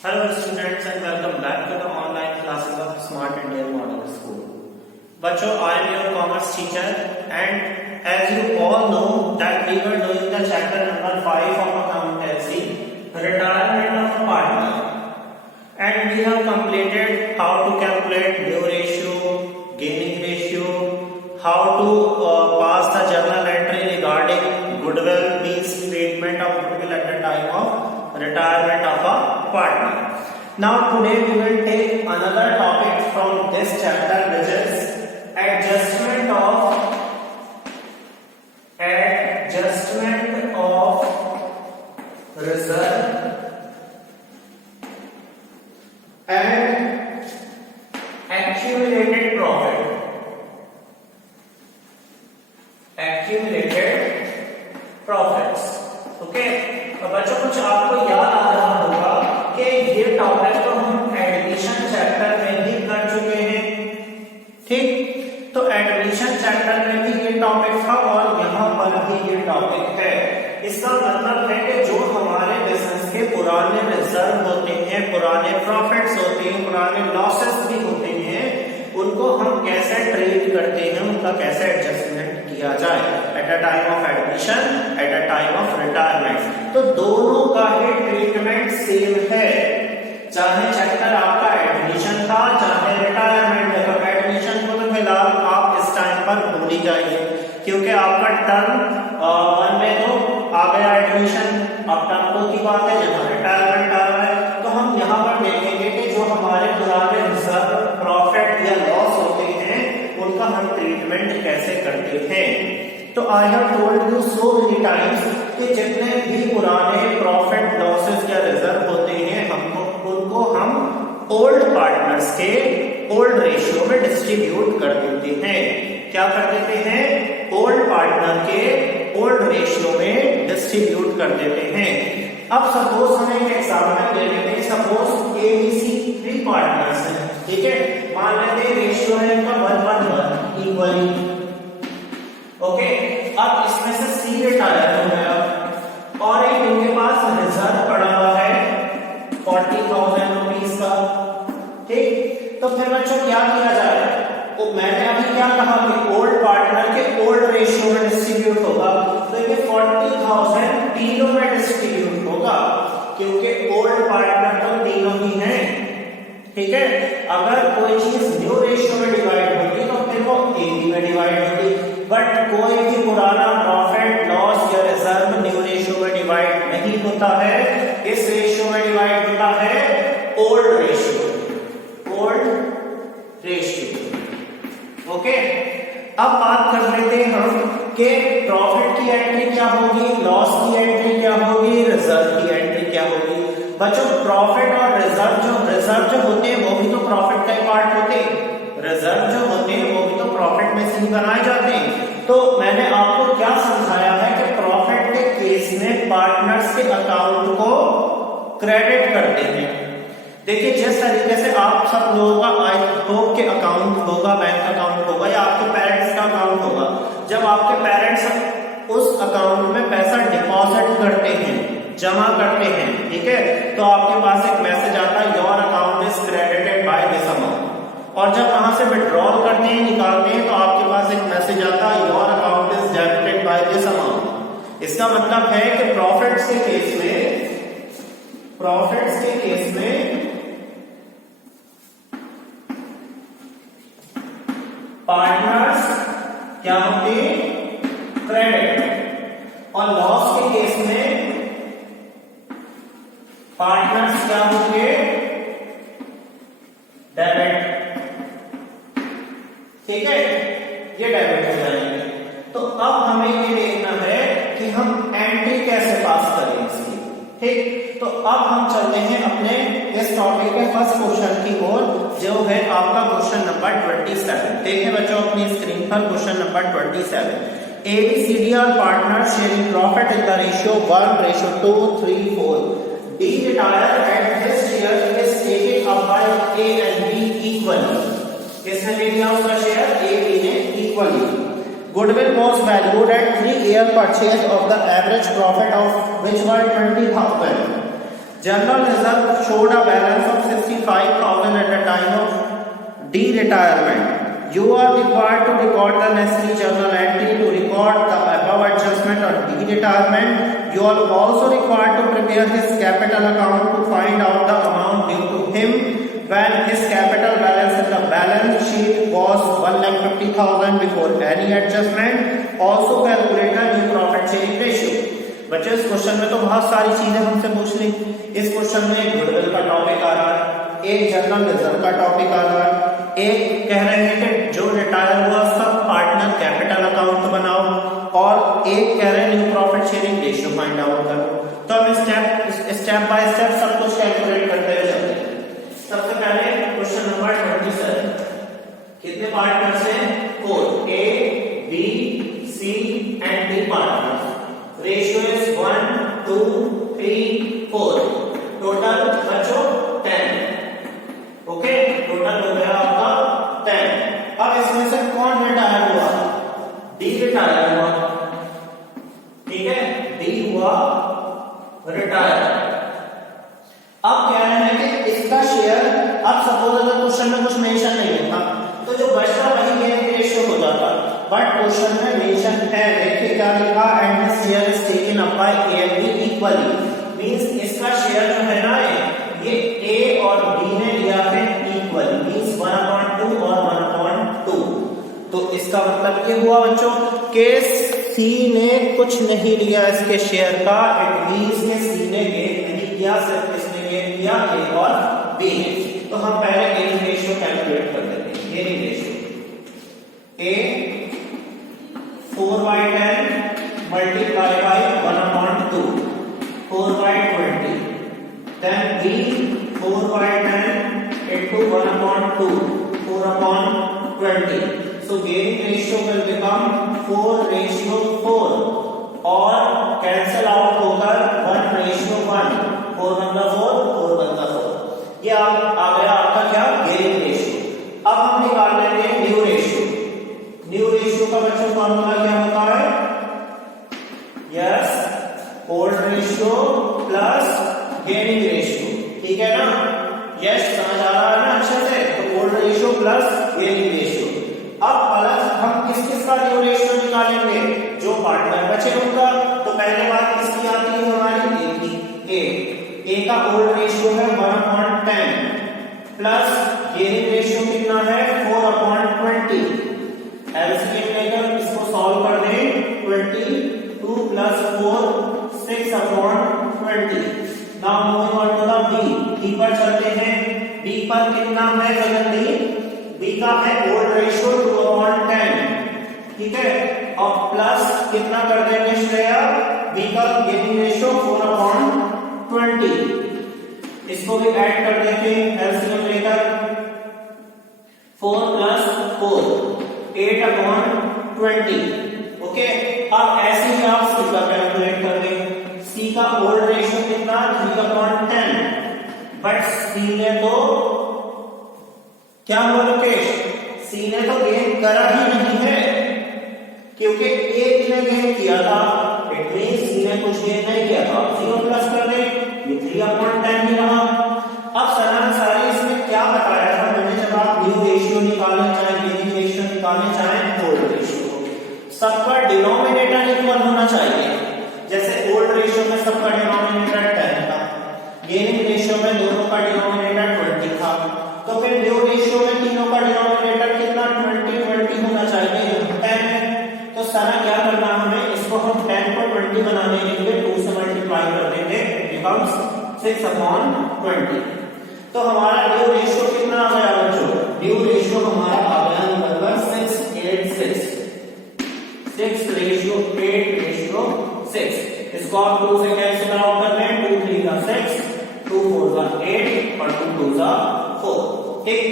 Hello students and welcome back to the online classes of Smart Indian Model School. बच्चों, I am your commerce teacher and as you all know that we were doing the chapter number 5 of accountancy, retirement of a partner, and we have completed how to calculate due ratio, gaining ratio, how to pass the journal entry regarding goodwill, means treatment of goodwill at the time of retirement of a partner. Now today we will take another topic from this chapter, which is adjustment of reserve and accumulated profit. Okay, तो बच्चों कुछ आपको याद आ रहा होगा कि ये topic तो हम एडमिशन चैप्टर में भी कर चुके हैं, ठीक। तो एडमिशन चैप्टर में भी ये टॉपिक था और यहाँ पर भी ये टॉपिक है। इसका मतलब है कि जो हमारे बिजनेस के पुराने रिजर्व होते हैं, पुराने प्रॉफिट्स होते हैं, पुराने लॉसेस भी होते हैं, उनको हम कैसे ट्रीट करते हैं, उनका कैसे एडजस्टमेंट किया जाए at a time of admission, at a time of retirement. तो दोनों का ही ट्रीटमेंट सेम है, चाहे चैप्टर आपका एडमिशन था चाहे रिटायरमेंट है। तो एडमिशन को तो फिलहाल आप इस टाइम पर भूल ही जाइए, क्योंकि आपका टर्म 1 में तो आ गया एडमिशन। अब टर्म 2 की बात है जहां रिटायरमेंट आ रहा है। तो हम यहाँ पर देखेंगे कि जो हमारे पुराने रिजर्व, प्रॉफिट या लॉस होते हैं, उनका हम ट्रीटमेंट कैसे करते हैं। तो I have told you so many times कि जितने भी पुराने प्रॉफिट, लॉसेस या रिजर्व होते हैं, उनको हम ओल्ड पार्टनर्स के ओल्ड रेशियो में डिस्ट्रीब्यूट कर देते हैं। क्या कर देते हैं? ओल्ड पार्टनर के ओल्ड रेशियो में डिस्ट्रीब्यूट कर देते हैं। अब सपोज हमें एक एग्जांपल ले लेते हैं। सपोज ABC 3 पार्टनर्स हैं, ठीक है। मान लेते हैं रेशियो है इनका 1:1 इक्वली, ओके। अब इसमें से C रिटायर हो गया और एक इनके पास रिजर्व पड़ा हुआ है 40,000 रुपीस का, ठीक। तो फिर बच्चों क्या किया जाए? तो मैंने अभी क्या कहा कि ओल्ड पार्टनर के ओल्ड रेशियो में डिस्ट्रीब्यूट होगा। तो ये 40,000 तीनों में डिस्ट्रीब्यूट होगा, क्योंकि ओल्ड पार्टनर तो तीनों ही हैं, ठीक है। अगर कोई चीज न्यू रेशियो में डिवाइड होती तो फिर वो AB में डिवाइड होती, बट कोई भी पुराना प्रॉफिट, लॉस या रिजर्व न्यू रेशियो में डिवाइड नहीं होता है। इस रेशियो में डिवाइड होता है ओल्ड रेशियो, ओके। अब बात कर लेते हैं हम कि प्रॉफिट की एंट्री क्या होगी, लॉस की एंट्री क्या होगी, रिजर्व की एंट्री क्या होगी। बच्चों, प्रॉफिट और रिजर्व जो होते हैं वो भी तो प्रॉफिट का पार्ट होते हैं, रिजर्व जो होते हैं वो भी तो प्रॉफिट में से ही बनाए जाते हैं। तो मैंने आपको क्या समझाया है कि प्रॉफिट के केस में पार्टनर्स के अकाउंट को क्रेडिट करते हैं। देखिए, जिस तरीके से आप सब लोगों का आई होप के अकाउंट होगा, बैंक अकाउंट होगा या आपके पेरेंट्स का अकाउंट होगा। जब आपके पेरेंट्स उस अकाउंट में पैसा डिपॉजिट करते हैं, जमा करते हैं, ठीक है, तो आपके पास एक मैसेज आता है, your account is credited by this amount. और जब वहां से विड्रॉल करते हैं, निकालते हैं, तो आपके पास एक मैसेज आता है, your account is debited by this amount. इसका मतलब है कि प्रॉफिट्स के केस में पार्टनर्स क्या होते हैं? क्रेडिट। और लॉस के केस में पार्टनर्स क्या होंगे? डेबिट, ठीक है, ये डेबिट हो जाएंगे। तो अब हमें ये देखना है कि हम एंट्री कैसे पास करें इसकी, ठीक। तो अब हम चलते हैं अपने इस टॉपिक के फर्स्ट क्वेश्चन की ओर, जो है आपका क्वेश्चन नंबर 27। देखें बच्चों अपनी स्क्रीन पर question number 27। ABCD are partners sharing profit in the ratio 1:2, 3, 4. D retire and his share is taken up by A and B equally. किसने ले लिया उसका शेयर? A, B ने equally. Goodwill was valued at 3-year purchase of the average profit of which were 20,000. General Reserve showed a balance of 65,000 at the time of de-retirement. You are required to record the necessary journal entry to record the above adjustment on de-retirement. You are also required to prepare his capital account to find out the amount due to him when his capital balance in the balance sheet was 1,50,000 before any adjustment. Also calculate the new profit sharing ratio. बच्चों इस question में तो बहुत सारी चीजें हमसे पूछ ली। इस क्वेश्चन में गुडविल का टॉपिक आ रहा है, एक जनरल रिजर्व का टॉपिक आ रहा है, एक कह रहे हैं कि जो रिटायर हुआ उसका पार्टनर कैपिटल अकाउंट बनाओ, और एक कह रहे हैं new profit sharing ratio find out करो। तो हम स्टेप बाय स्टेप सब कुछ कैलकुलेट करते हुए चलते हैं। सबसे पहले क्वेश्चन नंबर 27, कितने पार्टनर्स हैं? 4, A B C and D partners. Ratio is 1 2 3 4, total बच्चों 10। ओके, टोटल हो गया आपका 10। अब इसमें से कौन रिटायर हुआ? डी रिटायर हुआ, ठीक है, डी हुआ रिटायर। अब कह रहे हैं कि इसका शेयर, अब सपोज अगर क्वेश्चन में कुछ मेंशन नहीं होता तो जो बचता वही गेनिंग रेशियो हो जाता, बट क्वेश्चन में मेंशन है। देखिए क्या लिखा, and the share is taken up by A and be equally. Means इसका शेयर जो है ना ये ए और बी ने लिया है इक्वली, मींस 1/2 और 1/2। तो इसका मतलब ये हुआ बच्चों कि सी ने कुछ नहीं लिया इसके शेयर का, इट मींस के सी ने गेन नहीं किया, सिर्फ इसने गेन किया ए और बी ने। तो हम पहले गेनिंग रेशियो कैलकुलेट कर लेते हैं। Gaining ratio A 4/10 multiply by 1/2, 4/20. Then B 4/10 into 1/2, 4/20. So gaining ratio will become 4/4 और कैंसल आउट होकर 1/1, 4/4, 4/4। ये आ गया आपका क्या? Gaining ratio. अब हम निकाल लेंगे न्यू रेशियो। न्यू रेशियो का बच्चों फॉर्मूला क्या होता है? Yes, old ratio plus gaining ratio, ठीक है ना? यस, समझ आ रहा है ना अच्छे से? तो old ratio plus gaining ratio. अब अलग हम किस किस का न्यू रेशियो निकालेंगे? जो पार्टनर बचे उनका। तो पहले बात किसकी आती है हमारी? ए का ओल्ड रेशियो है 1/10 प्लस गेनिंग रेशियो कितना है? 4/20। एलसीएम लेकर इसको सॉल्व कर दें, 22 plus 4 6/20। Now moving on to the B पर चलते हैं। बी पर कितना है जल्दी? बी का है ओल्ड रेशियो 2/10, ठीक है, और प्लस कितना कर देंगे श्रेया? बी का गेनिंग रेशियो 4/20। इसको भी ऐड कर देते हैं एलसीएम लेकर, 4 प्लस 4 8/20। ओके, अब ऐसे ही आप सी का कैलकुलेट कर दें। सी का ओल्ड रेशियो कितना? 3/10, बट सी ने तो क्या हुआ लोकेश? सी ने तो गेन करा ही नहीं है, क्योंकि एक ने गेन किया था, इट मींस सी ने कुछ गेन नहीं किया था। 0 प्लस कर दें, ये 3/10 ही रहा। अब सना सारी इसमें क्या बताया था मैंने? जब आप न्यू रेशियो निकालना चाहें, गेनिंग रेशियो निकालना चाहें, ओल्ड रेशियो सबका डिनोमिनेटर इक्वल होना चाहिए। जैसे ओल्ड रेशियो में सबका डिनोमिनेटर 10 था, गेनिंग रेशियो में दोनों का डिनोमिनेटर 20 था, तो फिर न्यू रेशियो में तीनों का डिनोमिनेटर कितना? 20 होना चाहिए, 10 है। तो सारा क्या करना हमें? इसको हम 10 को 20 बनाने के लिए 2 से मल्टीप्लाई कर देंगे, बिकम्स 6/20। तो हमारा न्यू रेशियो कितना आ गया बच्चों? न्यू रेशियो हमारा आ गया लगभग 6/8/6, 6/8/6। इसको आप 2 से कैंसिल आउट कर लें, 2 3 का 6, 2 4 का 8 और 2 2 का 4। ठीक,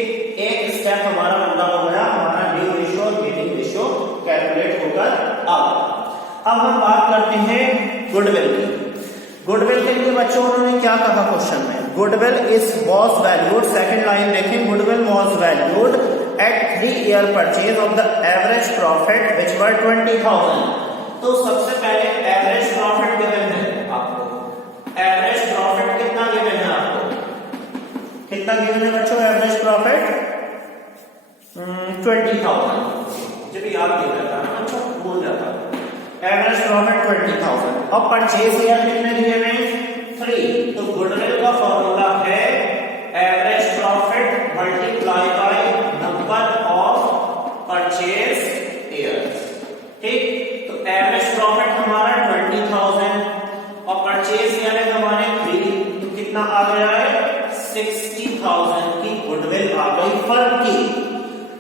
एक स्टेप हमारा पूरा हो गया, हमारा न्यू रेशियो और गेनिंग रेशियो कैलकुलेट होकर आ गया। अब हम बात करते हैं गुडविल की। गुडविल के लिए बच्चों उन्होंने क्या कहा क्वेश्चन में? Goodwill is was valued, second line देखें, goodwill was valued at 3-year purchase of the average profit which were 20,000। तो सबसे पहले एवरेज प्रॉफिट गिवन है आपको। एवरेज प्रॉफिट कितना गिवन कितना गिवन है बच्चों एवरेज प्रॉफिट 20,000, जब भी याद नहीं रहता ना बच्चों भूल जाता, एवरेज प्रॉफिट 20,000। और परचेज ईयर कितने दिए हुए 3, तो गुडविल का फॉर्मूला है average profit multiply by number of purchase years. ठीक, तो एवरेज प्रॉफिट हमारा 20,000 और परचेज ईयर है हमारे 3, तो कितना आ गया है 60,000 की गुडविल आ गई फर्म की।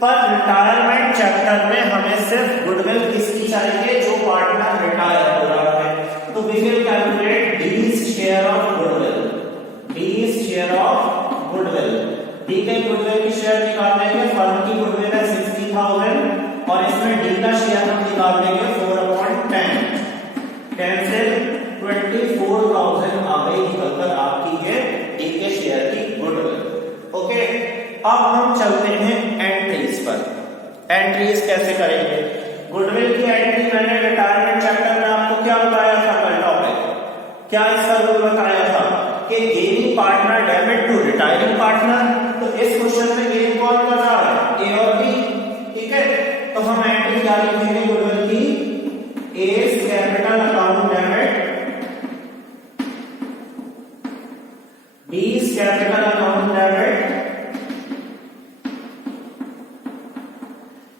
पर रिटायरमेंट चैप्टर में हमें सिर्फ गुडविल किसकी चाहिए जो पार्टनर रिटायर हो रहा है, तो we will calculate D's share of goodwill, D's share of goodwill. D के गुडविल की शेयर निकाल देंगे, फर्म की गुडविल है 60,000 और इसमें डी का शेयर हम निकाल देंगे 4/10, 10 से 24,000 आ गई निकलकर आपकी ये डी के शेयर की गुडविल। ओके, अब हम चलते हैं एंट्रीज पर। एंट्रीज कैसे करेंगे? गुडविल की एंट्री मैंने रिटायरमेंट चैप्टर में आपको क्या बताया था कल टॉपिक, क्या इसका रूल बताया था कि gaining partner debit to retiring partner. तो इस क्वेश्चन में गेन कौन कर रहा है, ए और बी। ठीक है, तो हम एंट्री क्या लिखेंगे गुडविल की, A's capital account debit, B's capital account debit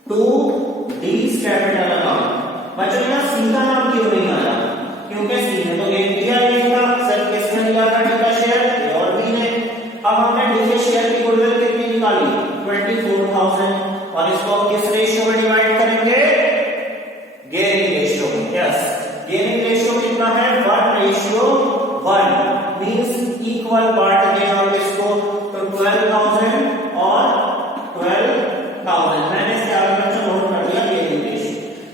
to D's capital account. बच्चों यहाँ सी का नाम क्यों नहीं आया, क्योंकि सी ने तो गेन किया नहीं था, सिर्फ किसने लिया था डी का शेयर, और बी ने। अब हमने डी के शेयर की गुडविल कितनी निकाली 24,000 और इसको किस रेशियो में डिवाइड करेंगे, गेनिंग रेशियो में। यस, गेनिंग रेशियो कितना है 1:1, मींस इक्वल बांट दें हम इसको, तो 12,000 और 12,000। मैंने इसके आगे बच्चों नोट कर दिया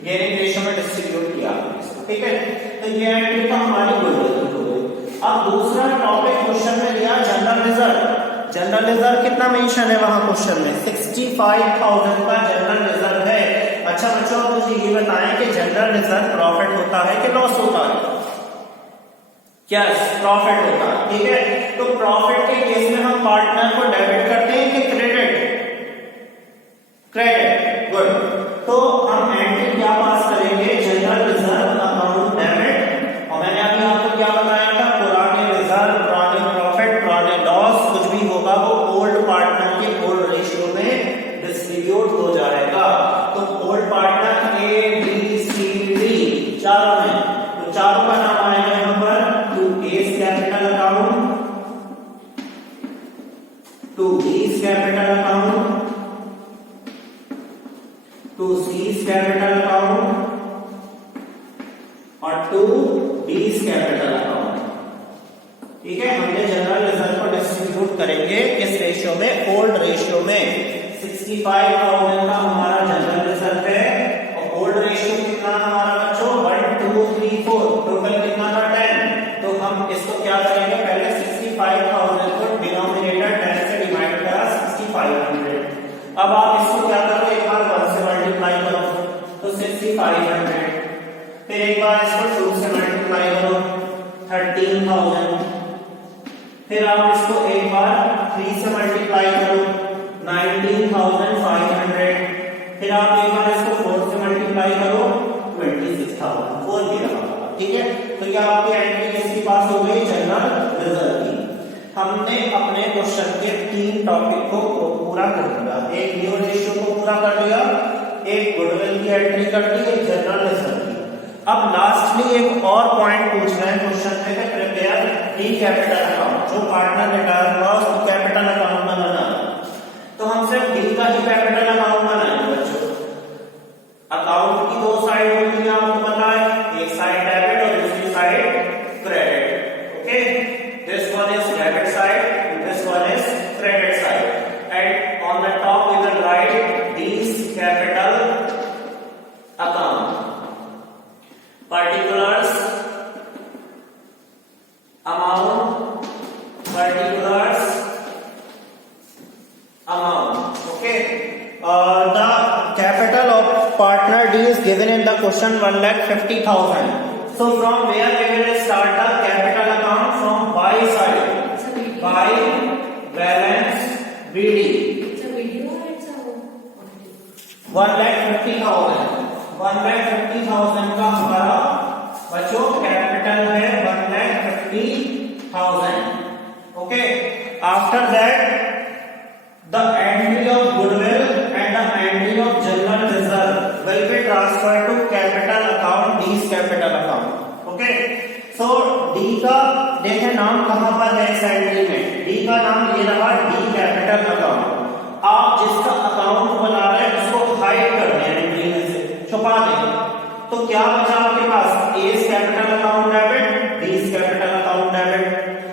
गेनिंग रेशियो में डिस्ट्रीब्यूट किया इसको। ठीक है, तो ये एंट्री तो हमारी गुडविल हो गई। अब दूसरा टॉपिक क्वेश्चन में दिया जनरल रिजर्व। जनरल रिजर्व कितना मेंशन है वहां क्वेश्चन में, 65,000 का जनरल रिजर्व है। अच्छा बच्चों मुझे ये बताएं कि जनरल रिजर्व प्रॉफिट होता है कि लॉस होता है? क्या प्रॉफिट होता है। ठीक है, तो प्रॉफिट के केस में हम पार्टनर को डेबिट करते हैं कि क्रेडिट, क्रेडिट। गुड, तो हम एंट्री क्या पास करेंगे, जनरल रिजर्व अकाउंट डेबिट। और मैंने अभी आपको क्या बताया था, पुराने रिजर्व, पुराने प्रॉफिट, पुराने लॉस कुछ भी होगा वो ओल्ड पार्टनर के ओल्ड रेशियो में डिस्ट्रीब्यूट हो जाएगा। तो old partner A B C D चारों में, तो चारों का नाम आएगा यहाँ पर, to A's capital account, to B's capital account, to C's capital account और टू डीज कैपिटल अकाउंट। ठीक है, हमने जनरल रिजर्व को डिस्ट्रीब्यूट करेंगे किस रेशियो में, ओल्ड रेशियो में। 65,000 का हमारा जनरल रिजर्व है और ओल्ड रेशियो कितना हमारा बच्चों 1 2 3 4, टोटल कितना था 10। तो हम इसको क्या करेंगे, पहले 65,000 को डिनोमिनेटर 10 से डिवाइड करा 6500। अब आप इसको क्या करो, एक बार 1 से मल्टीप्लाई करो तो 6500, फिर एक बार इसको 2 से मल्टीप्लाई करो 13,000, फिर आप इसको एक बार 3 से मल्टीप्लाई करो 19,500, फिर आप एक बार इसको 4 से मल्टीप्लाई करो 26,000, 4 दिया। ठीक है, तो क्या आपकी एंट्री किसकी पास हो गई, जनरल रिजर्व की। हमने अपने क्वेश्चन के 3 टॉपिक को पूरा कर दिया, एक न्यू रेशियो को पूरा कर दिया, एक गुडविल की एंट्री कर दी, एक जनरल रिजर्व की। अब लास्टली एक और पॉइंट पूछ रहे हैं क्वेश्चन में कि प्रिपेयर डी कैपिटल अकाउंट, जो पार्टनर रिटायर हुआ उसको कैपिटल अकाउंट में बनाना। तो हम सिर्फ डी का ही कैपिटल अकाउंट बनाएंगे बच्चों। अकाउंट की 2 साइड होती है, आपको पता है, एक साइड डेबिट और दूसरी side credit. Okay, this one is debit side, this one is credit side, and on the top we will write D's capital account, particulars amount, particulars amount. Okay, the capital of partner D is given in the question 1,50,000. So from where we will start the capital account, from buy side, buy balance BD 1,50,000 का हमारा बच्चों capital है 1,50,000. Okay, after that the entry of goodwill and the entry of general reserve will be transfer to capital account, D's capital account. Okay, so D का देखें नाम कहां पर है इस एंट्री में. डी का नाम ये रहा, डी कैपिटल अकाउंट. आप जिसका अकाउंट बना रहे हैं उसको हाइड कर दें, एंट्री में से छुपा दें. तो क्या बचा आपके पास, A's capital account debit, B's capital account debit.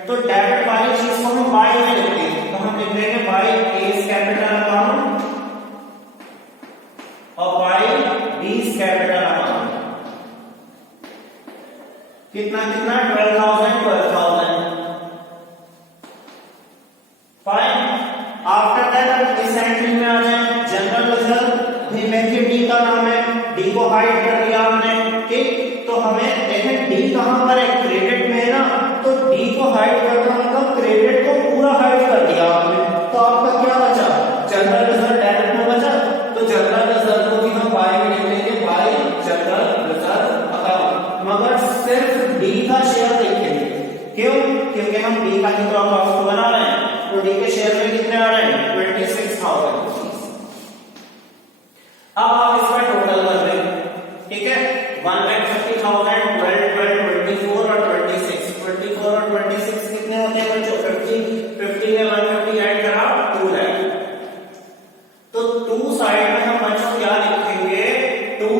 तो डेबिट वाली चीज को हम बाय में लिखते हैं, तो हम लिख देंगे बाय एज कैपिटल अकाउंट और बाय बीज कैपिटल अकाउंट. कितना 12,000. फाइन. आफ्टर दैट हम इस एंट्री में आ जाए, जनरल रिजर्व में डी का नाम है, डी को हाइड कर दिया हमने. ठीक, तो हमें देखें डी कहां पर है, क्रेडिट में है ना, तो डी को हाइड करना मतलब क्रेडिट को पूरा हाइड कर दिया आपने. तो आपका क्या बचा, जनरल रिजर्व डेबिट में बचा, तो जनरल रिजर्व को भी हम बाय में लिख लेंगे, बाय जनरल रिजर्व अकाउंट. मगर सिर्फ डी का शेयर देखेंगे. क्यों, क्योंकि हम डी का ही प्रॉफिट बना रहे हैं. तो डी के शेयर में कितने आ रहे हैं, 26,000. अब आप इसका टोटल कर लें. ठीक है, 1,50,000, 12, 24 और 26. 24 और 26 कितने होते हैं बच्चों, 50. 50 में 150 ऐड करा 2 लाख. तो 2 साइड में हम बच्चों क्या लिखेंगे, 2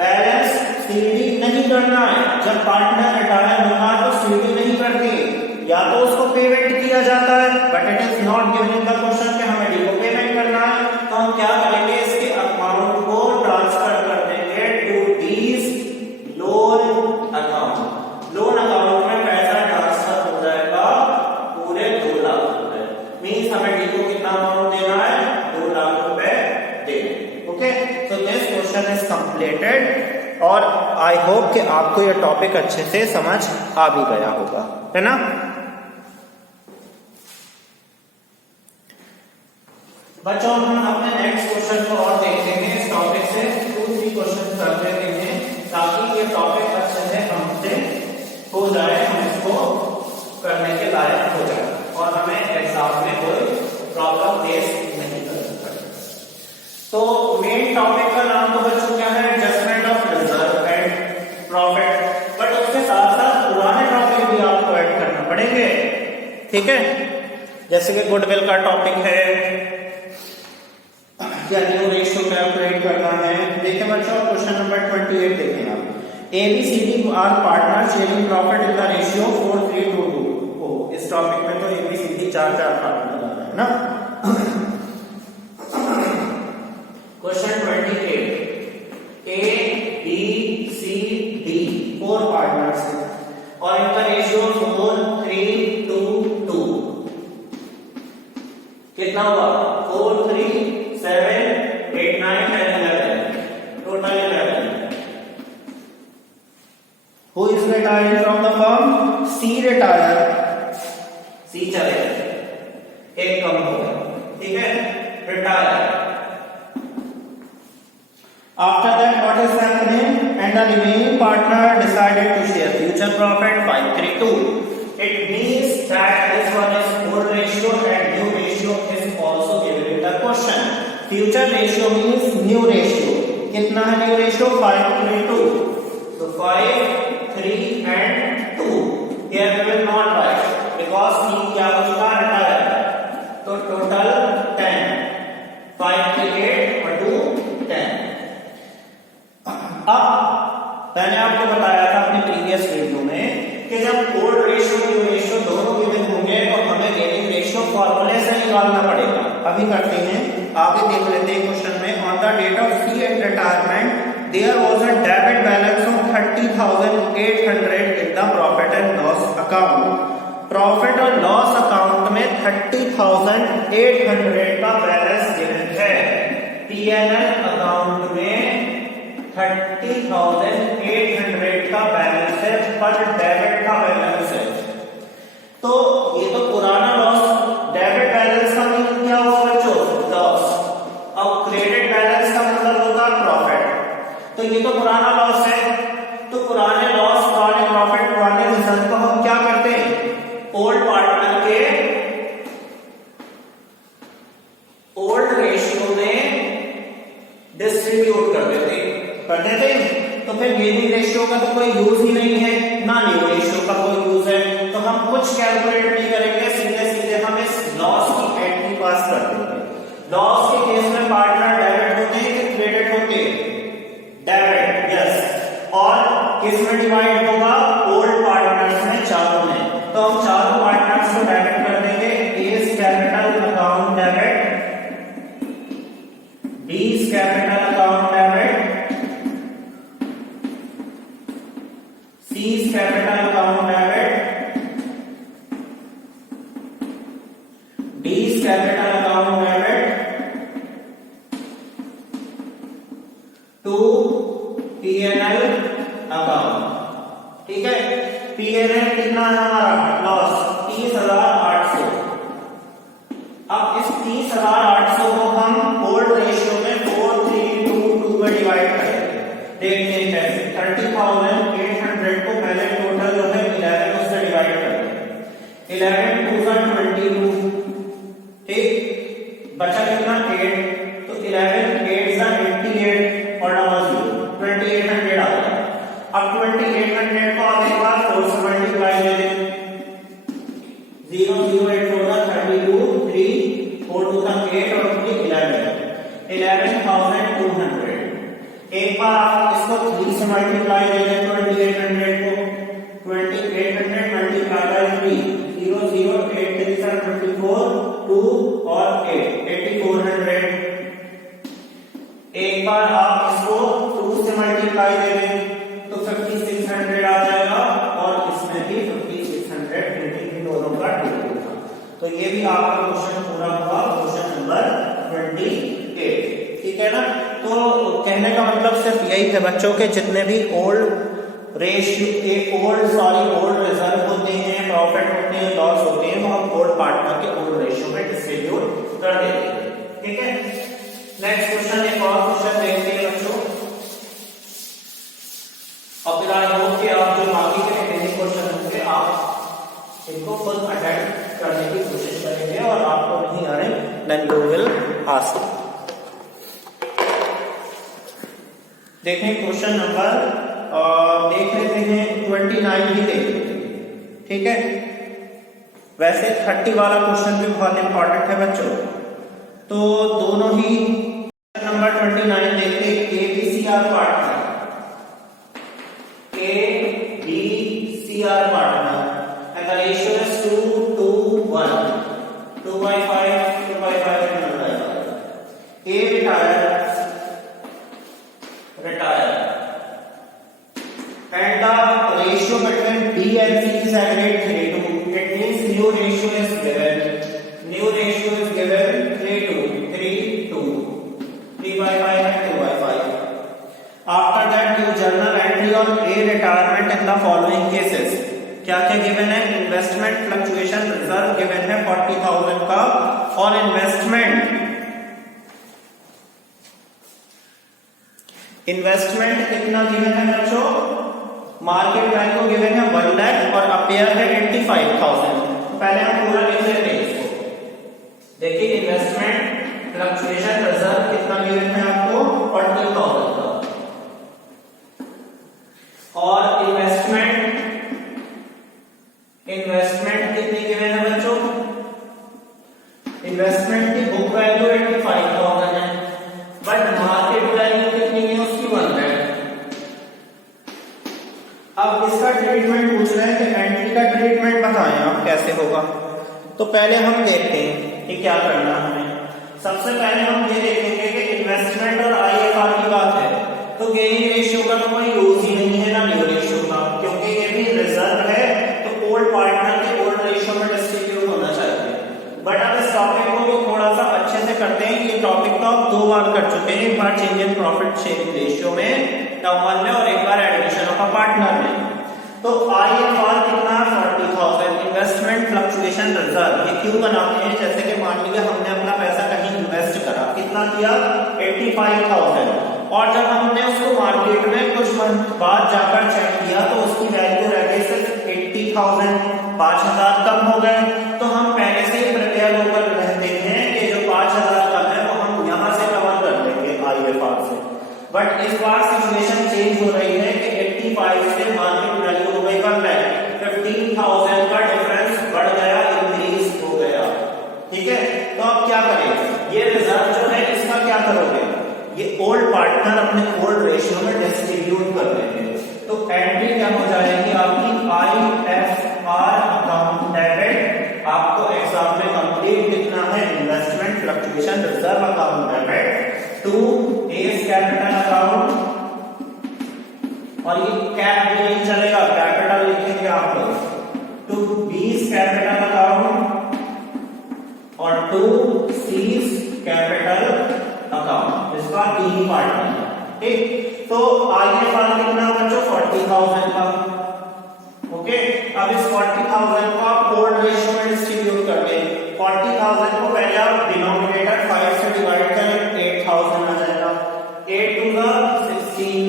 बैलेंस सीडी नहीं करना है. जब पार्टनर रिटायर होगा तो सीडी नहीं करती, या तो उसको पेमेंट किया जाता है, but it is not given in the question कि हमें डी को पेमेंट करना है. तो हम क्या करेंगे, इसके अमाउंट को ट्रांसफर कर देंगे to D's loan account. Loan account में पैसा ट्रांसफर हो जाएगा पूरे 2 लाख रुपए. मीन्स हमें डी को कितना अमाउंट देना है, 2 लाख रुपए देंगे. Okay, so this question is completed और आई होप कि आपको यह टॉपिक अच्छे से समझ आ भी गया होगा, है ना. बच्चों हम अपने नेक्स्ट क्वेश्चन को और देखेंगे. इस टॉपिक से 2-3 क्वेश्चन करते रहेंगे ताकि ये टॉपिक अच्छे से हमसे हो जाए, हम इसको करने के लायक हो जाए और हमें एग्जाम में कोई प्रॉब्लम फेस नहीं करनी पड़े. तो मेन टॉपिक का नाम तो बच्चों क्या है, adjustment of reserve and profit. But उसके साथ साथ पुराने टॉपिक भी आपको ऐड करना पड़ेंगे. ठीक है, जैसे कि गुडविल का टॉपिक है या न्यू रेशियो कैलकुलेट करना है. देखिए बच्चों क्वेश्चन नंबर 28 देखें आप. ABCD are partner sharing profit in the ratio 4:3:2. इस टॉपिक में तो ABCD 4 पार्टनर आ रहा है ना. क्वेश्चन 28, ABCD 4 पार्टनर्स और इनका रेशियो 4:3:2. कितना हुआ, 4, 3, 7, 8, 9 and 11. Total 11. Who is retired from the firm? C retired. C चले, एक कम हो गया. ठीक है, retired. After that, what is happening? And the remaining partner decided to share future profit 5:3:2. It means that this one is old ratio and new ratio is also given in the question. Future ratio means new ratio. कितना है new ratio? 5:3:2. So 5, 3 and 2. Here we will not write because C क्या हो चुका है, retire. तो total 10. 5 3 8 और 2 10. अब मैंने आपको बताया था अपनी प्रीवियस वीडियो में कि जब ओल्ड रेशियो न्यू रेशियो दोनों गिवन होंगे तो हमें गेनिंग रेशियो फॉर्मूले से निकालना पड़ेगा. अभी करते हैं, आगे देख लेते हैं क्वेश्चन में. On the date of C and retirement there was a debit balance of 30,800 in the profit and loss account. Profit और लॉस अकाउंट में 30,800 का बैलेंस गिवन है. P&L अकाउंट में 30,800 का बैलेंस है, पर डेबिट का बैलेंस है. तो ये तो पुराना लॉस डेबिट ओल्ड पार्टनर के ओल्ड रेशियो में डिस्ट्रीब्यूट कर देते तो फिर गेनिंग रेशियो का तो कोई यूज ही नहीं है ना न्यू रेशियो का कोई यूज है, तो हम कुछ कैलकुलेट नहीं करेंगे, सीधे सीधे हम इस लॉस की एंट्री पास कर देंगे। लॉस के केस में पार्टनर डेबिट होते हैं कि क्रेडिट होते हैं? Debit, yes. और किस में डिवाइड होगा? ओल्ड पार्टनर्स में, चारों में। तो हम चारों पार्टनर्स को डेबिट कर देंगे। A is capital account debit, B is capital account debit, C is capital account debit, D is capital account debit, to P&L account। ठीक है, P&L कितना है हमारा? लॉस 30,800। अब इस 30,800 को हम ओल्ड रेशियो में 4322 में डिवाइड करेंगे। देखते हैं कैसे। 30,800 को पहले टोटल जो है 11 उससे डिवाइड कर देंगे। 11 2 22, ठीक, बचा कितना? 8। तो 11 8 88 और डबल 2800 आ गया। अब 2800 को आगे के बाद 4 से मल्टीप्लाई दे दें। 0 0 8 4 32 3 4 2 8 और 3 11,200। एक बार आप इसको 3 से मल्टीप्लाई दे दें 2800 को। 2800 मल्टीप्लाई बाय 3, 0 0 8 3 24 2 और 8 8400। एक बार आप इसको 2 से मल्टीप्लाई दे दें तो 5600 आ जाएगा, और इसमें भी 5600 इन दोनों का टोटल था। तो ये भी आपका क्वेश्चन पूरा हुआ, क्वेश्चन नंबर 28। ठीक है ना। तो कहने का मतलब सिर्फ यही है बच्चों के, जितने भी ओल्ड रेशियो ओल्ड रिजर्व होते हैं, प्रॉफिट होते हैं, लॉस होते हैं, वो हम ओल्ड पार्टनर के ओल्ड रेशियो में डिस्ट्रीब्यूट कर देते हैं। ठीक है। नेक्स्ट क्वेश्चन, एक और क्वेश्चन देखते हैं बच्चों। और फिर आज होप कि आप जो बाकी के रिमेनिंग क्वेश्चन होंगे आप इनको खुद अटेंड करने की कोशिश करेंगे, और आपको नहीं आ रहे देन यू विल आस्क। देखें क्वेश्चन नंबर देख लेते हैं 29 ही देख लेते हैं। ठीक है, वैसे 30 वाला क्वेश्चन भी बहुत इंपॉर्टेंट है बच्चों, तो दोनों ही नंबर 29 देखते हैं। ABCR partner, ABCR partner and the ratio is 2 to 1, 2/5 2/5 and 1/5। A retire and the ratio between B and C is agreed 3:2. It means new ratio is given 3:2, 3/5 and 2/5. After that give journal entry on A retirement in the following cases। क्या क्या given है? Investment fluctuation reserve given है 40,000 का, और investment कितना given है बच्चों? Market value given है 1 लाख और अपेयर है 85,000। पहले हम पूरा लिख लेते हैं इसको। देखिए इन्वेस्टमेंट फ्लक्चुएशन रिजर्व कितना गिवन है आपको? 40,000 का, और इन्वेस्टमेंट कितनी गिवन है बच्चों? इन्वेस्टमेंट की बुक वैल्यू 85,000 है, बट मार्केट वैल्यू कितनी है उसकी? 1 लाख। अब इसका ट्रीटमेंट पूछ रहे हैं कि एंट्री का ट्रीटमेंट बताएं आप कैसे होगा। तो पहले हम देखते हैं कि क्या करना है हमें। सबसे पहले हम ये देखेंगे कि इन्वेस्टमेंट और IFR की बात है तो गेनिंग रेशियो का तो कोई यूज ही नहीं है ना न्यू रेशियो का, क्योंकि ये भी रिजर्व है तो ओल्ड पार्टनर के ओल्ड रेशियो में डिस्ट्रीब्यूट होना चाहिए। बट अब इस टॉपिक को थोड़ा सा अच्छे से करते हैं। ये टॉपिक तो आप 2 बार कर चुके हैं, एक बार change in profit sharing ratio में टर्म 1 में, और एक बार एडमिशन ऑफ अ पार्टनर में। तो IFR कितना? 40,000। इन्वेस्टमेंट फ्लक्चुएशन रिजर्व ये क्यों बनाते हैं? जैसे कि मान लीजिए हमने अपना पैसा कहीं इन्वेस्ट करा, कितना किया? 85,000, और जब हमने उसको मार्केट में कुछ मंथ बाद जाकर चेक किया तो उसकी वैल्यू रह गई सिर्फ 80 5000, 5000 कम हो गए, तो हम पहले से ही प्रिपेयर होकर रहते हैं कि जो 5000 कम है वो हम यहाँ से कवर कर देंगे IFR से। बट इस बार सिचुएशन चेंज हो रही है कि 85 से मार्केट वैल्यू हो गई 1 लाख, 15,000 का डिफरेंस बढ़ गया, इंक्रीज हो गया। ठीक है, तो अब क्या करें, ये रिजर्व जो है इसका क्या करोगे, ये ओल्ड पार्टनर अपने ओल्ड रेशियो में डिस्ट्रीब्यूट कर देंगे। तो एंट्री क्या हो जाएगी आपकी IFR अकाउंट डेबिट, आपको एग्जाम में कंप्लीट लिखना है investment fluctuation reserve account debit to A's capital account, और ये कैप भी नहीं चलेगा, कैपिटल लिखेंगे आप लोग, टू बीस कैपिटल अकाउंट और टू सीज कैपिटल अकाउंट, इसका तीन पार्ट है। ठीक, तो IFR कितना बच्चों 40,000 का। ओके, अब इस 40,000 को आप ओल्ड रेशियो में डिस्ट्रीब्यूट कर दें। 40,000 को पहले आप डिनोमिनेटर 5 से डिवाइड करें, 8,000 आ जाएगा। 8 to the 16,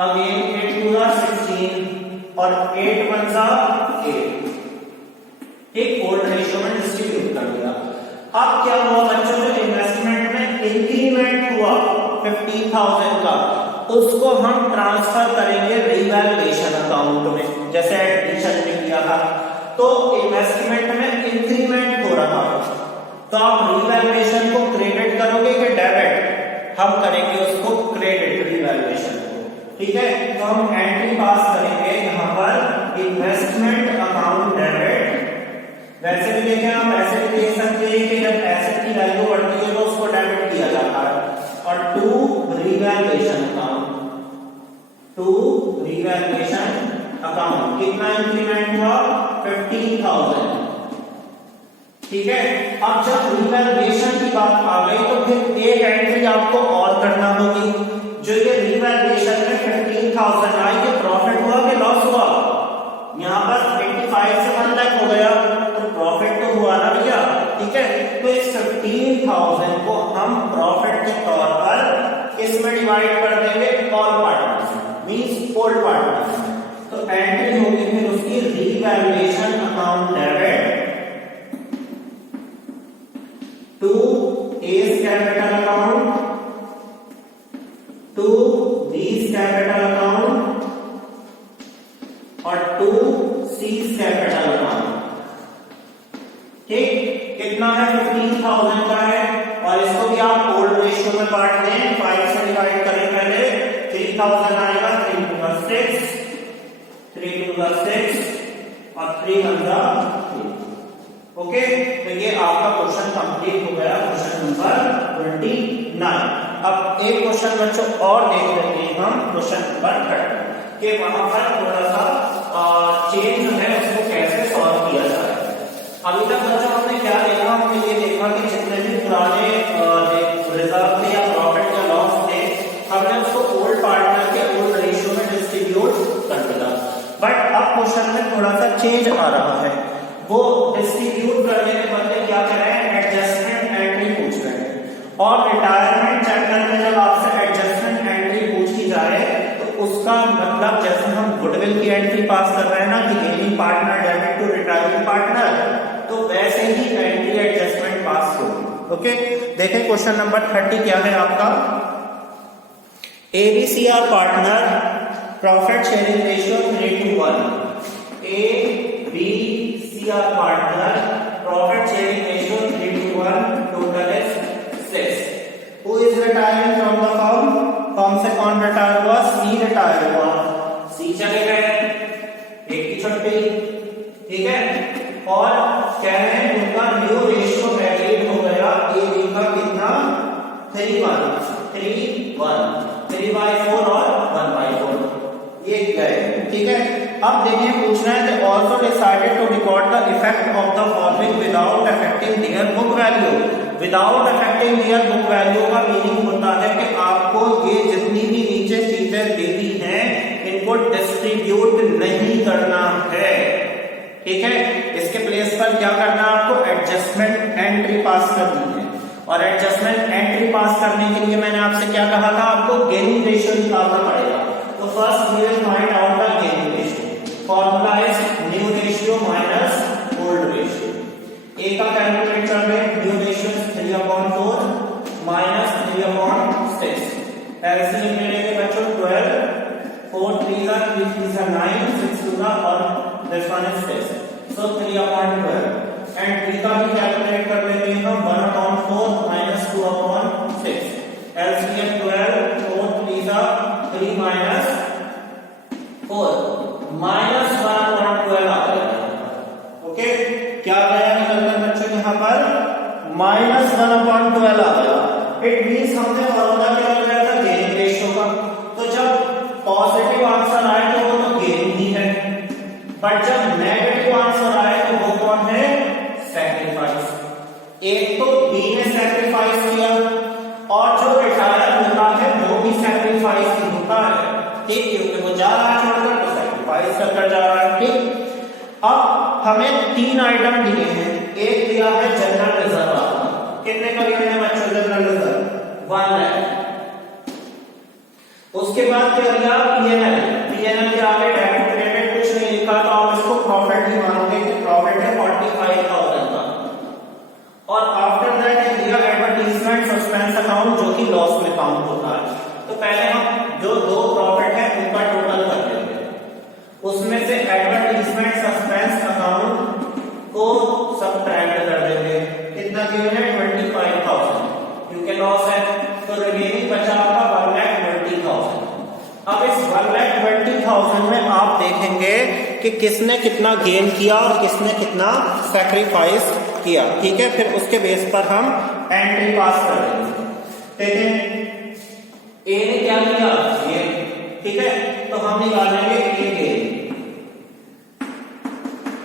again 8 to the 16 और 8 वन सा 8। एक ओल्ड रेशियो में डिस्ट्रीब्यूट कर दिया। अब क्या हुआ बच्चों, जो इन्वेस्टमेंट में इंक्रीमेंट हुआ 15,000 का, उसको हम ट्रांसफर करेंगे रिवैल्यूएशन अकाउंट में, जैसे एडमिशन में किया था। तो इन्वेस्टमेंट में इंक्रीमेंट हो रहा है, तो आप रिवैल्यूएशन को क्रेडिट करोगे कि डेबिट, हम करेंगे उसको क्रेडिट रिवैल्यूएशन को। ठीक है, तो हम एंट्री पास करेंगे यहाँ पर इन्वेस्टमेंट अकाउंट डेबिट। वैसे भी देखें, आप ऐसे भी देख सकते हैं कि जब एसेट की वैल्यू बढ़ती है तो उसको डेबिट किया जाता है। और to revaluation account, to revaluation account कितना इंक्रीमेंट हुआ 15,000। ठीक है, अब जब रिवैल्यूएशन की बात आ गई तो फिर एक एंट्री आपको और करना होगी। जो ये रिवैल्यूएशन में 15,000 आई, ये प्रॉफिट हुआ कि लॉस हुआ, यहाँ पर 85 से 1 लाख हो गया, तो प्रॉफिट तो हुआ ना भैया। ठीक है, तो इस 15,000 को हम प्रॉफिट के तौर पर इसमें डिवाइड कर देंगे all partners, means old partners. तो एंट्री होगी फिर उसकी revaluation account debit to A's capital account, to B's capital account और टू सीज कैपिटल अकाउंट। ठीक, कितना है 15,000 का है, और इसको भी आप ओल्ड रेशियो में बांट दें, 5 से डिवाइड करें पहले, 3,000 आएगा, 3 टू द 6, 3 टू द 6 और 3 वन द 3। ओके, तो ये आपका क्वेश्चन कंप्लीट हो गया, क्वेश्चन नंबर 29। अब एक क्वेश्चन बच्चों और देख लेते हैं हम, क्वेश्चन नंबर 30 के वहां पर थोड़ा सा चेंज जो है उसको कैसे सॉल्व किया जाए। अभी तक बच्चों हमने क्या देखा, हमने ये देखा कि जितने भी पुराने रिजर्व थे या प्रॉफिट या लॉस थे, हमने उसको ओल्ड पार्टनर के ओल्ड रेशियो में डिस्ट्रीब्यूट कर दिया। बट अब क्वेश्चन में थोड़ा सा चेंज आ रहा है, वो डिस्ट्रीब्यूट करने के बदले क्या कर रहे हैं, एडजस्टमेंट एंट्री पूछ रहे हैं। और रिटायरमेंट चैप्टर में जब आपसे एडजस्टमेंट एंट्री पूछी जाए तो उसका मतलब जैसे हम गुडविल की एंट्री पास कर रहे हैं ना कि gaining partner debit to retiring partner, तो वैसे ही एंट्री एडजस्टमेंट पास होगी। ओके, देखें क्वेश्चन नंबर 30 क्या है आपका, ABC are partner profit sharing ratio 3:1, ABC are partner profit sharing ratio 3:1, total is 6। Who is retiring from the firm, firm से कौन रिटायर हुआ, सी रिटायर हुआ, सी चले गए, एक की छुट्टी। ठीक है, और कह रहे हैं उनका न्यू रेशियो वैलिड हो गया, ए बी का कितना 3:1, 3/4 और 1/4 ये गए। ठीक है, अब देखिए पूछना है कि also decided to record the effect of the following without affecting their book value. Without affecting their book value का मीनिंग होता है कि आपको ये जितनी भी नीचे चीजें दी हुई हैं इनको डिस्ट्रीब्यूट नहीं करना है। ठीक है, इसके प्लेस पर क्या करना है आपको, एडजस्टमेंट एंट्री पास करनी है। और एडजस्टमेंट एंट्री पास करने के लिए मैंने आपसे क्या कहा था, आपको गेनिंग रेशियो निकालना पड़ेगा। तो first we will find out the gaining ratio. Formula is ratio minus old ratio. A का कैलकुलेट कर रहे हैं, न्यू रेशियो 3/4 माइनस 3/6। एलसीएम ले लेंगे बच्चों 12, 4 3 जा 3 3 जा 9, 6 2 जा और this one is 6, so 3/12। And B का भी कैलकुलेट कर लेंगे हम 1/4 माइनस 2/6। एलसीएम 12, 4 3 जा 3 माइनस 4 माइनस 1/12 आ गया। ओके, क्या गया निकलकर बच्चों यहाँ पर माइनस 1/12 आ गया। इट मींस हमने फॉर्मूला क्या लगाया था गेन रेशियो का, तो जब पॉजिटिव आंसर आए तो वो तो गेन ही है, बट जब नेगेटिव आंसर आए तो वो कौन है, सैक्रिफाइस। एक तो बी ने सैक्रिफाइस किया और जो रिटायर होता है वो भी सैक्रिफाइस ही होता है, ठीक, क्योंकि वो जा रहा है छोड़कर तो सैक्रिफाइस करकर जा रहा है, ठीक। अब हमें 3 आइटम दिए हैं, एक दिया है जनरल रिजर्व, कितने का दिया है बच्चों जनरल रिजर्व 1 लाख। उसके बाद क्या दिया पीएनएल, पीएनएल के आगे डेबिट क्रेडिट कुछ नहीं लिखा तो आप इसको प्रॉफिट ही मानोगे कि प्रॉफिट है 45,000 का। और आफ्टर दैट दिया एडवर्टाइजमेंट सस्पेंस अकाउंट जो कि लॉस में काउंट होता है। तो पहले हम जो 2 प्रॉफिट है उनका टोटल कर लेंगे, उसमें से एडवर्टाइजमेंट सस्पेंस अकाउंट को सबट्रैक्ट कर देंगे, कितना गिवन है 25,000 क्योंकि लॉस है, तो रिमेनिंग बचा आपका 1,20,000। अब इस 1,20,000 में आप देखेंगे कि किसने कितना गेन किया और किसने कितना सैक्रिफाइस किया, ठीक है। फिर उसके बेस पर हम एंट्री पास कर देंगे, ठीक है। ए ने क्या किया ये, ठीक है, तो हम निकालेंगे ए गेन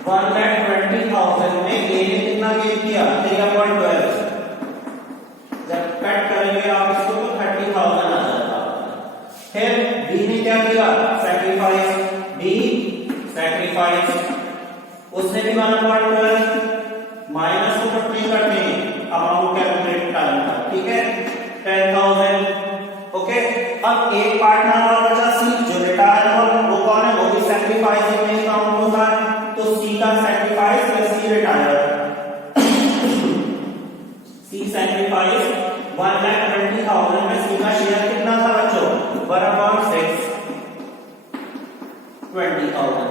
1,20,000 में ए ने कितना गेन किया 3/12। जब कट करेंगे आप इसको तो 30,000 आ जाएगा। फिर बी ने क्या किया सैक्रिफाइस, बी सैक्रिफाइस, उसने भी 1/12 माइनस को कट नहीं करते, अमाउंट कैलकुलेट करना, ठीक है 10,000। ओके, अब एक पार्टनर और बचा सी जो रिटायर हुआ, वो कौन है, वो भी सैक्रिफाइस में काउंट होता है, तो सी का सैक्रिफाइस प्लस सी रिटायर, सी सैक्रिफाइस 1,20,000 में सी का शेयर कितना था बच्चों 1/6 20,000।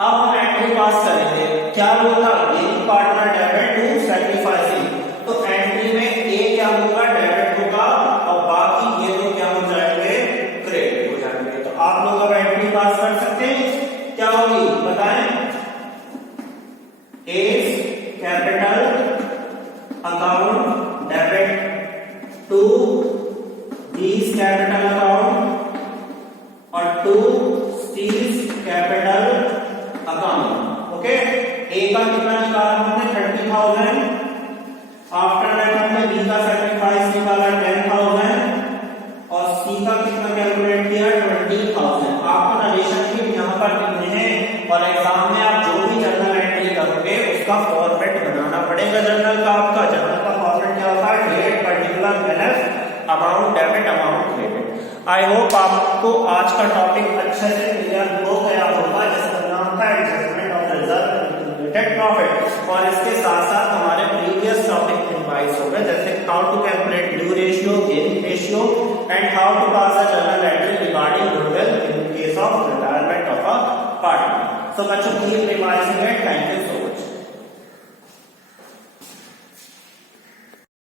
अब हम एंट्री पास करेंगे, क्या होगा gain partner debit to sacrificing, तो एंट्री में ए क्या होगा डेबिट होगा और बाकी ये दो क्या हो जाएंगे क्रेडिट हो जाएंगे। तो आप लोग अब एंट्री पास कर सकते हैं, क्या होगी बताएं, A's capital account debit to B's capital account और to C's capital account. Okay, A का कितना निकाला हमने 30,000, आफ्टर दैट हमने बी का सैक्रिफाइस निकाला 10,000 और सी का कितना कैलकुलेट किया 20,000। आपको नरेशन शीट यहाँ पर लिखने हैं और एग्जाम में आप जो भी जर्नल एंट्री करोगे उसका फॉर्मेट बनाना पड़ेगा। जर्नल का आपका जर्नल का फॉर्मेट क्या होता है, date particular balance amount debit amount credit. I hope आपको आज का टॉपिक अच्छे से क्लियर हो गया होगा, जिसका नाम था एडजस्टमेंट ऑफ रिजर्व प्रॉफिट, और इसके साथ साथ हमारे प्रीवियस टॉपिक रिवाइज हो गए, जैसे how to calculate due ratio, gain ratio and how to pass a journal entry regarding goodwill in case of retirement of a partner. So बच्चों की रिवाइजिंग